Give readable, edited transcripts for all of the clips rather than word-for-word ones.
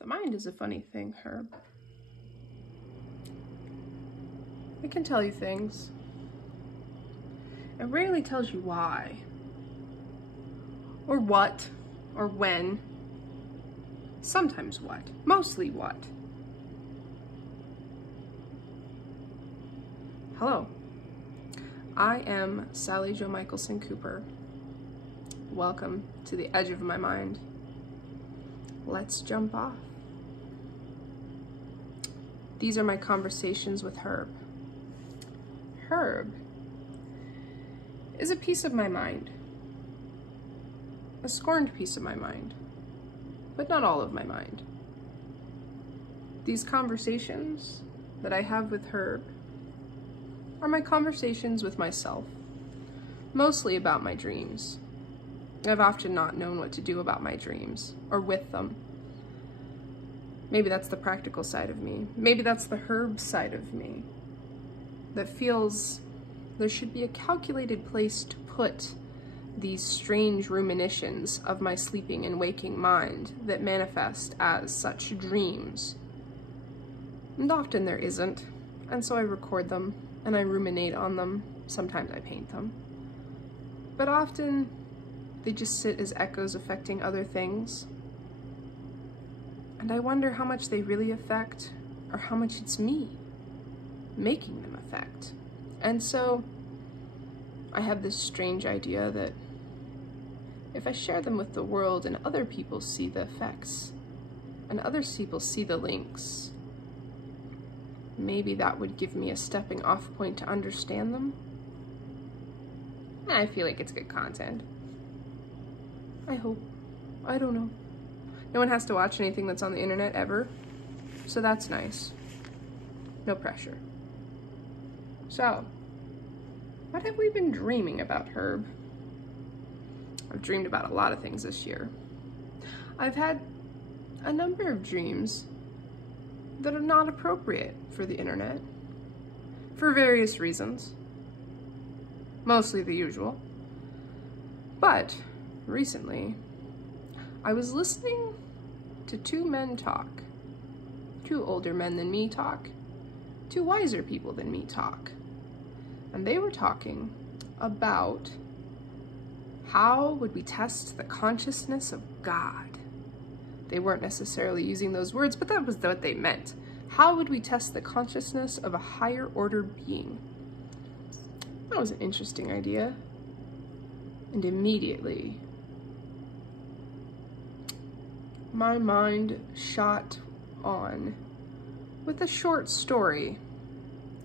The mind is a funny thing, Herb. It can tell you things. It rarely tells you why, or what, or when. Sometimes what, mostly what. Hello, I am Sally Jo Michelson Cooper. Welcome to the edge of my mind. Let's jump off. These are my conversations with Herb. Herb is a piece of my mind, a scorned piece of my mind, but not all of my mind. These conversations that I have with Herb are my conversations with myself, mostly about my dreams. I've often not known what to do about my dreams, or with them. Maybe that's the practical side of me. Maybe that's the Herb side of me that feels there should be a calculated place to put these strange ruminations of my sleeping and waking mind that manifest as such dreams. And often there isn't, and so I record them and I ruminate on them. Sometimes I paint them. But often they just sit as echoes affecting other things. And I wonder how much they really affect, or how much it's me making them affect. And so I have this strange idea that if I share them with the world and other people see the effects, and other people see the links, maybe that would give me a stepping off point to understand them. I feel like it's good content. I hope. I don't know. No one has to watch anything that's on the internet ever, so that's nice. No pressure. So, what have we been dreaming about, Herb? I've dreamed about a lot of things this year. I've had a number of dreams that are not appropriate for the internet, for various reasons. Mostly the usual. But recently, I was listening to two men talk. Two older men than me talk. Two wiser people than me talk. And they were talking about how would we test the consciousness of God. They weren't necessarily using those words, but that was what they meant. How would we test the consciousness of a higher order being? That was an interesting idea. And immediately, my mind shot on with a short story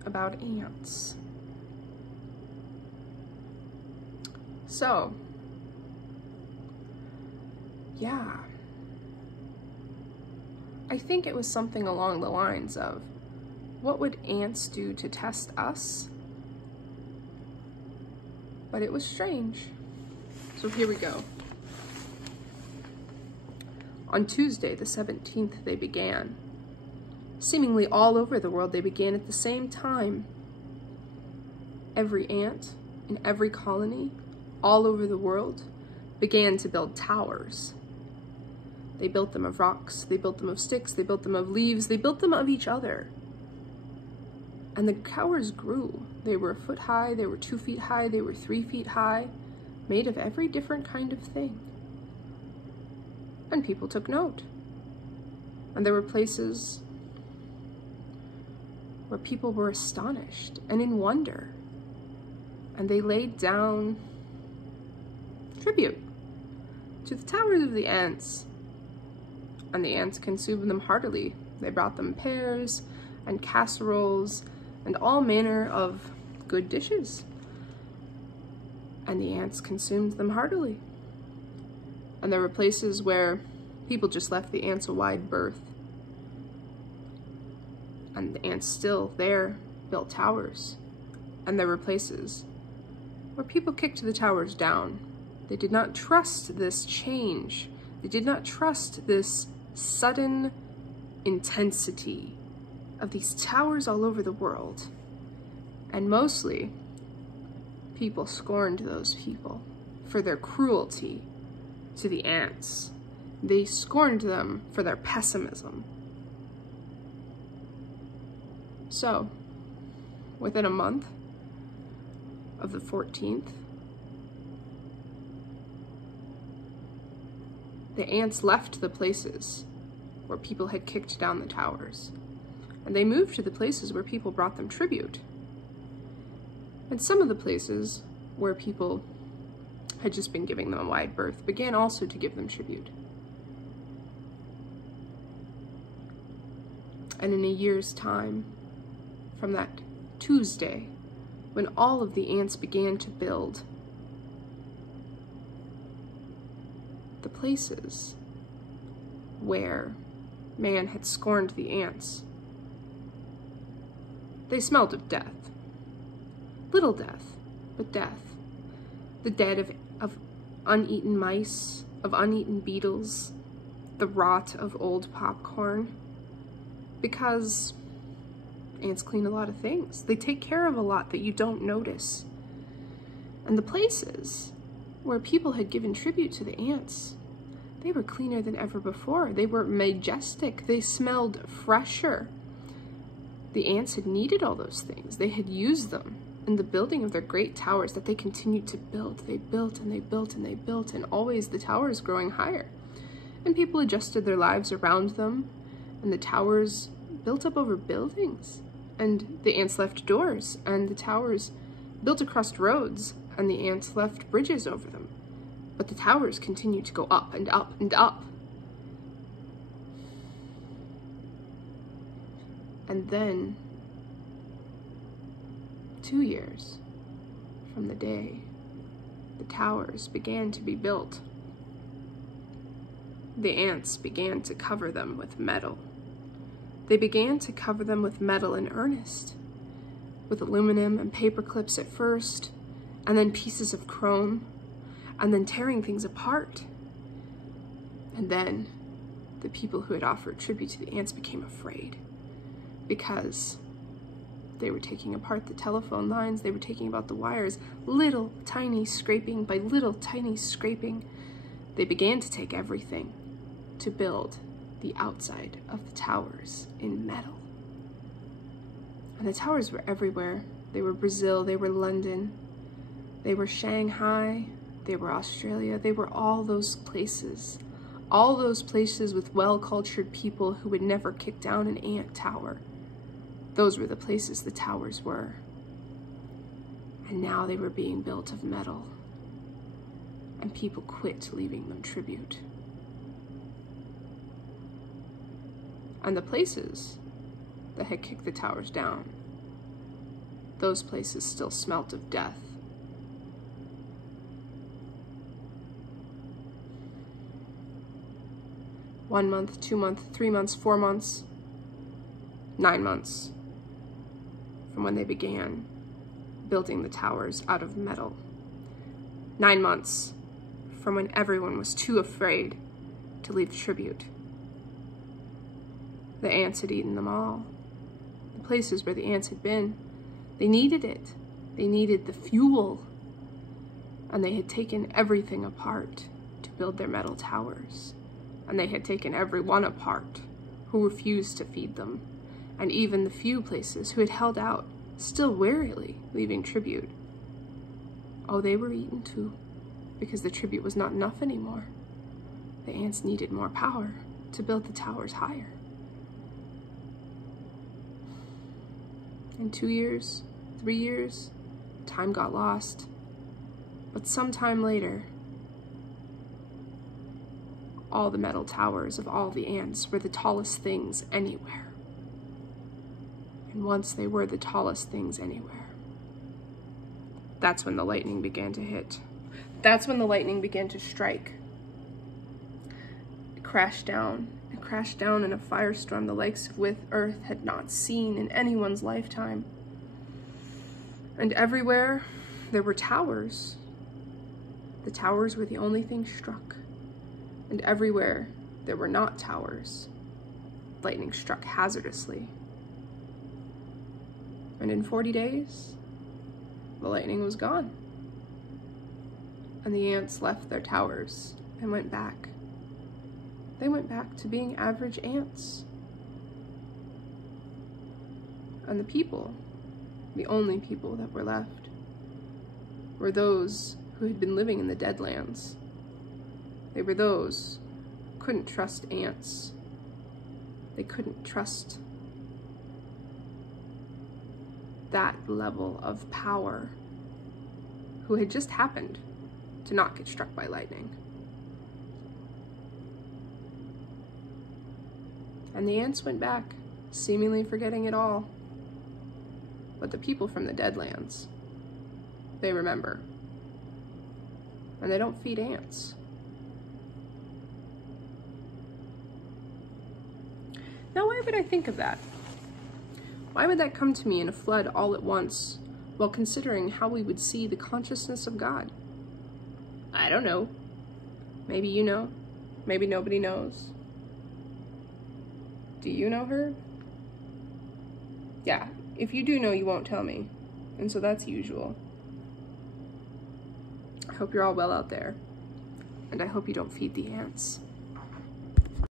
about ants. So, yeah. I think it was something along the lines of, what would ants do to test us? But it was strange. So here we go. On Tuesday, the 17th, they began. Seemingly all over the world, they began at the same time. Every ant in every colony, all over the world, began to build towers. They built them of rocks, they built them of sticks, they built them of leaves, they built them of each other. And the towers grew. They were a foot high, they were 2 feet high, they were 3 feet high, made of every different kind of thing. And people took note. And there were places where people were astonished and in wonder. And they laid down tribute to the towers of the ants. And the ants consumed them heartily. They brought them pears and casseroles and all manner of good dishes. And the ants consumed them heartily. And there were places where people just left the ants a wide berth. And the ants still there built towers. And there were places where people kicked the towers down. They did not trust this change. They did not trust this sudden intensity of these towers all over the world. And mostly, people scorned those people for their cruelty to the ants, They scorned them for their pessimism. So, within a month of the 14th, the ants left the places where people had kicked down the towers, and they moved to the places where people brought them tribute. And some of the places where people had just been giving them a wide berth began also to give them tribute. And in a year's time, from that Tuesday, when all of the ants began to build, the places where man had scorned the ants, they smelled of death. Little death, but death. The dead of uneaten mice, of uneaten beetles, the rot of old popcorn. Because ants clean a lot of things. They take care of a lot that you don't notice. And the places where people had given tribute to the ants, they were cleaner than ever before. They were majestic. They smelled fresher. The ants had needed all those things. They had used them in the building of their great towers that they continued to build. They built and they built and they built, and always the towers growing higher. And people adjusted their lives around them, and the towers built up over buildings. And the ants left doors, and the towers built across roads, and the ants left bridges over them. But the towers continued to go up and up and up. And then, 2 years from the day the towers began to be built, the ants began to cover them with metal. They began to cover them with metal in earnest, with aluminum and paper clips at first, and then pieces of chrome, and then tearing things apart. And then the people who had offered tribute to the ants became afraid, because they were taking apart the telephone lines, they were taking about the wires, little tiny scraping by little tiny scraping. They began to take everything to build the outside of the towers in metal. And the towers were everywhere. They were Brazil, they were London, they were Shanghai, they were Australia, they were all those places with well-cultured people who would never kick down an ant tower. Those were the places the towers were. And now they were being built of metal, and people quit leaving them tribute. And the places that had kicked the towers down, those places still smelt of death. One month, 2 months, 3 months, 4 months, 9 months from when they began building the towers out of metal. 9 months from when everyone was too afraid to leave tribute. The ants had eaten them all. The places where the ants had been, they needed it. They needed the fuel. And they had taken everything apart to build their metal towers. And they had taken everyone apart who refused to feed them. And even the few places who had held out, still warily leaving tribute. Oh, they were eaten too, because the tribute was not enough anymore. The ants needed more power to build the towers higher. In 2 years, 3 years, time got lost. But sometime later, all the metal towers of all the ants were the tallest things anywhere. And once they were the tallest things anywhere, that's when the lightning began to hit. That's when the lightning began to strike. It crashed down in a firestorm the likes of which Earth had not seen in anyone's lifetime. And everywhere there were towers. The towers were the only thing struck. And everywhere there were not towers, lightning struck hazardously. And in 40 days, the lightning was gone. And the ants left their towers and went back They went back to being average ants. And the people, the only people that were left, were those who had been living in the Deadlands. They were those who couldn't trust ants. They couldn't trust that level of power, who had just happened to not get struck by lightning. And the ants went back, seemingly forgetting it all. But the people from the Deadlands, they remember. And they don't feed ants. Now, why would I think of that? Why would that come to me in a flood all at once, while considering how we would see the consciousness of God? I don't know. Maybe you know. Maybe nobody knows. Do you know her? Yeah, if you do know, you won't tell me. And so that's usual. I hope you're all well out there. And I hope you don't feed the ants.